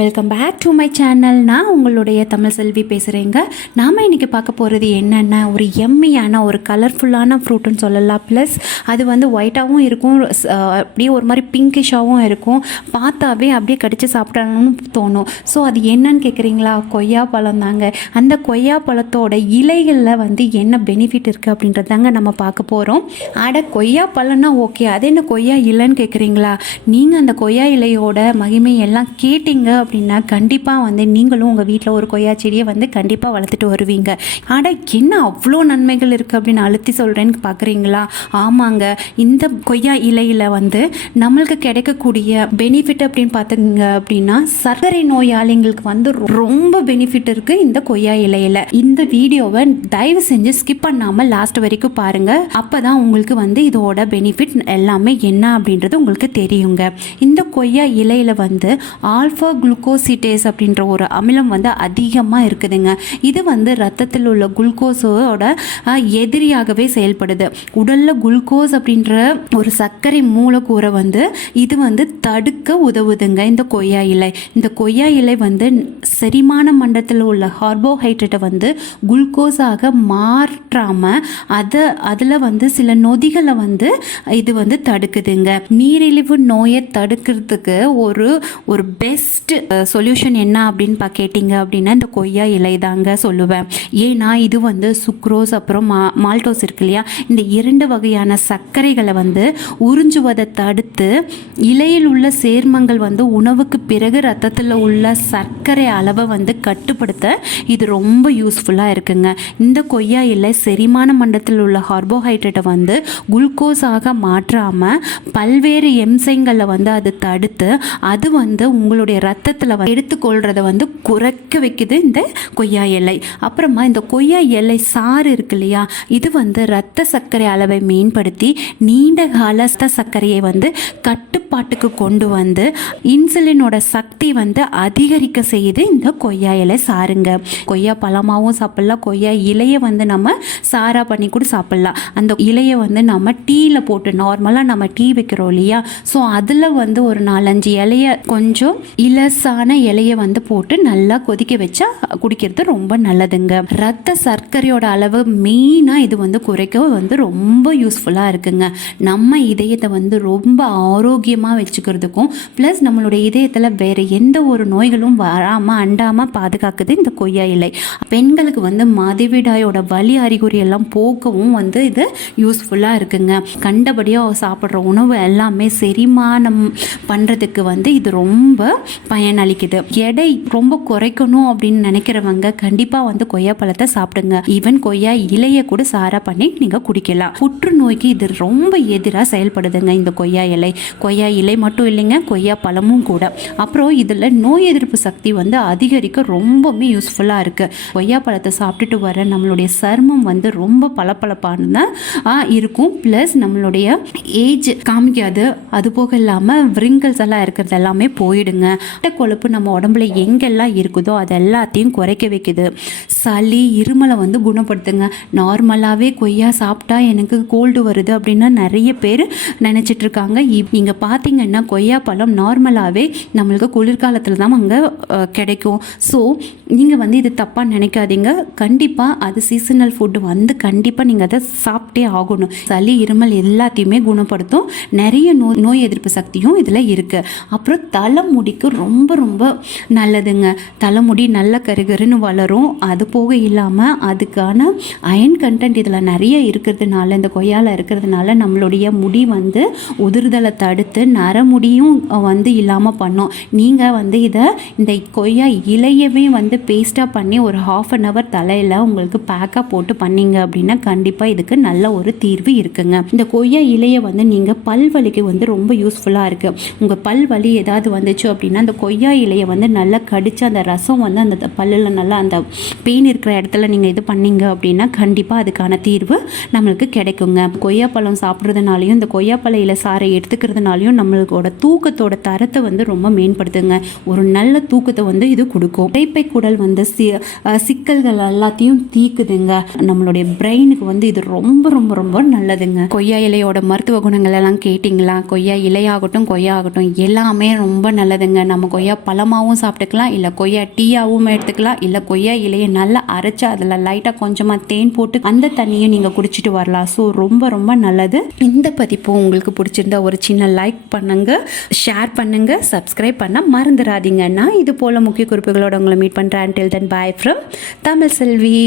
Welcome back to my channel. நான் உங்களுடைய தமிழ்செல்வி பேசுகிறேங்க. நாம் இன்றைக்கி பார்க்க போகிறது என்னென்னா, ஒரு எம்மியான ஒரு கலர்ஃபுல்லான ஃப்ரூட்டுன்னு சொல்லலாம். ப்ளஸ் அது ஒயிட்டாகவும் இருக்கும், அப்படியே ஒரு மாதிரி பிங்கிஷாகவும் இருக்கும். பார்த்தாவே அப்படியே கடித்து சாப்பிடணும்னு தோணும். ஸோ அது என்னன்னு கேட்குறீங்களா? கொய்யா பழம் தாங்க. அந்த கொய்யா பழத்தோட இலைகளில் என்ன பெனிஃபிட் இருக்குது அப்படின்றது தாங்க நம்ம பார்க்க போகிறோம். கொய்யா பழம்னா ஓகே, அது என்ன கொய்யா இலைன்னு கேட்குறீங்களா? நீங்கள் அந்த கொய்யா இலையோட மகிமை எல்லாம் கேட்டிங்க அப்படின்னா கண்டிப்பாக நீங்களும் உங்கள் வீட்டில் ஒரு கொய்யா செடியை கண்டிப்பாக வளர்த்துட்டு வருவீங்க. என்ன அவ்வளோ நன்மைகள் இருக்குது அப்படின்னு அழுத்தி சொல்கிறேன்னு பார்க்குறீங்களா? ஆமாங்க, இந்த கொய்யா இலையில் நம்மளுக்கு கிடைக்கக்கூடிய பெனிஃபிட் அப்படின்னு பார்த்துங்க அப்படின்னா, சர்க்கரை நோயாளிங்களுக்கு ரொம்ப பெனிஃபிட் இருக்குது இந்த கொய்யா இலையில். இந்த வீடியோவை தயவு செஞ்சு ஸ்கிப் பண்ணாமல் லாஸ்ட் வரைக்கும் பாருங்கள். அப்போ தான் உங்களுக்கு இதோட பெனிஃபிட் எல்லாமே என்ன அப்படின்றது உங்களுக்கு தெரியுங்க. இந்த கொய்யா இலையில் ஆல்ஃபா குளுக்கோசிடேஸ் அப்படின்ற ஒரு அமிலம் அதிகமாக இருக்குதுங்க. இது ரத்தத்தில் உள்ள குளுக்கோஸோட எதிரியாகவே செயல்படுது. உடலில் குளுக்கோஸ் அப்படின்ற ஒரு சர்க்கரை மூலக்கூறை இது தடுக்க உதவுதுங்க இந்த கொய்யா இலை. இந்த கொய்யா இலை செரிமான மண்டலத்தில் உள்ள கார்போஹைட்ரேட்டை குளுக்கோஸாக மாற்றாமல் அதில் சில நொதிகளை இது தடுக்குதுங்க. நீரிழிவு நோயை தடுக்கிறதுக்கு ஒரு பெஸ்ட் சொல்யூஷன் என்ன அப்படின்னு கேட்டிங்க அப்படின்னா இந்த கொய்யா இலை தாங்க சொல்லுவேன். ஏன்னா இது சுக்ரோஸ் அப்புறம் மால்டோஸ் இருக்கு இல்லையா, இந்த 2 வகையான சர்க்கரைகளை உறிஞ்சுவதை தடுத்து இலையில் உள்ள சேர்மங்கள் உணவுக்கு பிறகு ரத்தத்தில் உள்ள சர்க்கரை அளவை கட்டுப்படுத்த இது ரொம்ப யூஸ்ஃபுல்லாக இருக்குங்க. இந்த கொய்யா இலை செரிமான மண்டலத்தில் உள்ள கார்போஹைட்ரேட்டை குளுக்கோஸாக மாற்றாமல் பல்வேறு எம்சைங்களை அது தடுத்து அது உங்களுடைய ரத்தத்தில் எடுத்துக்கொள்றத குறைக்க வைக்குது இந்த கொய்யா இலை. அப்புறமா இந்த கொய்யா இலை சாறு இருக்கு இல்லையா, இது ரத்த சர்க்கரை அளவை மேம்படுத்தி நீண்ட கால சர்க்கரையை கட்டுப்பாட்டுக்கு கொண்டு இன்சுலினோட சக்தி அதிகரிக்க செய்யுது இந்த கொய்யா இலை சாருங்க. கொய்யா பழமாகவும் சாப்பிடலாம், கொய்யா இலையை நம்ம சாரா பண்ணி கூட சாப்பிடலாம். அந்த இலையை நம்ம டீயில் போட்டு நார்மலாக நம்ம டீ வைக்கிறோம் இல்லையா, ஸோ அதில் ஒரு 4-5 இலையை கொஞ்சம் இலசான இலையை போட்டு நல்லா கொதிக்க வச்சா குடிக்கிறது ரொம்ப நல்லதுங்க. ரத்த சர்க்கரையோட அளவு மெயினாக இது குறைக்க ரொம்ப யூஸ்ஃபுல்லாக இருக்குங்க. நம்ம இதயத்தை ரொம்ப ஆரோக்கியமாக வச்சுக்கிறதுக்கும் ப்ளஸ் நம்மளுடைய இதயத்தில் வேறு எந்த ஒரு நோய்களும் வராமல் அண்டாமல் பாதுகாக்குது இந்த கொய்யா இலை. பெண்களுக்கு மாதவிடாயோட வலி அறிகுறி எல்லாம் போக்கவும் இது யூஸ்ஃபுல்லாக இருக்குங்க. கண்டபடியாக சாப்பிட்ற உணவு எல்லாமே செரிமானம் பண்ணுறதுக்கு இது ரொம்ப பயனளிக்குது. எடை ரொம்ப குறைக்கணும் அப்படின்னு நினைக்கிறவங்க கண்டிப்பாக கொய்யா பழத்தை சாப்பிடுங்க. ஈவன் கொய்யா இலையை கூட சாரா பண்ணி நீங்கள் குடிக்கலாம். புற்றுநோய்க்கு இது ரொம்ப எதிராக செயல்படுதுங்க இந்த கொய்யா இலை. கொய்யா இலை மட்டும் இல்லைங்க, கொய்யா பழமும் கூட. அப்புறம் இதில் நோய் எதிர்ப்பு சக்தி அதிகரிக்க ரொம்பவுமே யூஸ்ஃபுல்லாக இருக்குது. கொய்யா பழத்தை சாப்பிட்டுட்டு வர நம்மளுடைய சருமம் ரொம்ப பளபளப்பானதாக இருக்கும். ப்ளஸ் நம்மளுடைய ஏஜ் காமிக்காது. அது போக இல்லாமல் விரிங்கல்ஸ் எல்லாம் இருக்கிறது எல்லாமே போயிடுங்க. கொழுப்பு நம்ம உடம்புல எங்கெல்லாம் இருக்குதோ அது எல்லாத்தையும் குறைக்க வைக்குது. சளி இருமலை குணப்படுத்துங்க. நார்மலாகவே கொய்யா சாப்பிட்டா எனக்கு கோல்டு வருது அப்படின்னு நிறைய பேர் நினச்சிட்டு இருக்காங்க. இங்கே பார்த்தீங்கன்னா கொய்யா பழம் நார்மலாகவே நம்மளுக்கு குளிர்காலத்தில் தான் அங்கே கிடைக்கும். ஸோ நீங்கள் இது தப்பாக நினைக்காதீங்க. கண்டிப்பாக அது சீசனல் ஃபுட்டு கண்டிப்பாக நீங்கள் அதை சாப்பிட்டே ஆகணும். சளி இருமல் எல்லாத்தையுமே குணப்படுத்தும். நிறைய நோய் எதிர்ப்பு சக்தியும் இதில் இருக்குது. அப்புறம் தலைமுடிக்கு ரொம்ப ரொம்ப நல்லதுங்க. தலைமுடி நல்ல கருகருன்னு வளரும். அது போக இல்லாமல் அதுக்கான அயன் கண்டென்ட் இதில் நிறைய இருக்கிறதுனால, இந்த கொய்யாவில் இருக்கிறதுனால நம்மளுடைய முடி உதிர்தலை தடுத்து நரமுடியும் இல்லாமல் பண்ணும். நீங்கள் இதை இந்த கொய்யா இலையவே பேஸ்ட்டாக பண்ணி ஒரு 1/2 hour தலையில் உங்களுக்கு பேக்காக போட்டு பண்ணீங்க அப்படின்னா கண்டிப்பாக இதுக்கு நல்ல ஒரு தீர்வு இருக்குங்க. இந்த கொய்யா இலையை நீங்கள் பல்வலிக்கு ரொம்ப யூஸ்ஃபுல்லாக இருக்குது. உங்கள் பல் வலி ஏதாவது வந்துச்சு அப்படின்னா அந்த கொய்யா இலையை நல்லா கடிச்சு அந்த ரசம் அந்த பல்லில் நல்லா அந்த பெயின் இருக்கிற இடத்துல நீங்கள் இது பண்ணீங்க அப்படின்னா கண்டிப்பாக அதுக்கான தீர்வு நம்மளுக்கு கிடைக்குங்க. கொய்யா பழம் சாப்பிட்றதுனாலையும் இந்த கொய்யா பழ இலை சாறை எடுத்துக்கிறதுனாலையும் நம்மளோட தூக்கத்தோட தரத்தை ரொம்ப மேம்படுத்துங்க. ஒரு நல்ல தூக்கத்தை இது கொடுக்கும். இரைப்பை குடல் சிக்கல்கள் எல்லாத்தையும் தீக்குதுங்க. நம்மளுடைய பிரெயினுக்கு இது ரொம்ப ரொம்ப ரொம்ப நல்லதுங்க. கொய்யா இலையோட மருத்துவ குணங்கள் எல்லாம் கேட்டிங்களா? கொய்யா இலையாகட்டும் கொய்யா ஆகட்டும் எல்லாமே ரொம்ப நல்லதுங்க. நம்ம கொய்யா கொய்யா பழமாகவும் சாப்பிட்டுக்கலாம், இல்லை கொய்யா டீயாகவும் எடுத்துக்கலாம், இல்லை கொய்யா இலையை நல்லா அரைச்சி அதில் லைட்டாக கொஞ்சமாக தேன் போட்டு அந்த தண்ணியை நீங்கள் குடிச்சிட்டு வரலாம். ஸோ ரொம்ப ரொம்ப நல்லது. இந்த பதிப்பு உங்களுக்கு பிடிச்சிருந்தா ஒரு சின்ன லைக் பண்ணுங்க, ஷேர் பண்ணுங்க, சப்ஸ்கிரைப் பண்ண மறந்துடாதீங்க. நான் இது போல் முக்கிய குறிப்புகளோட உங்களை மீட் பண்ணுறேன். Until then, bye from Tamilselvi.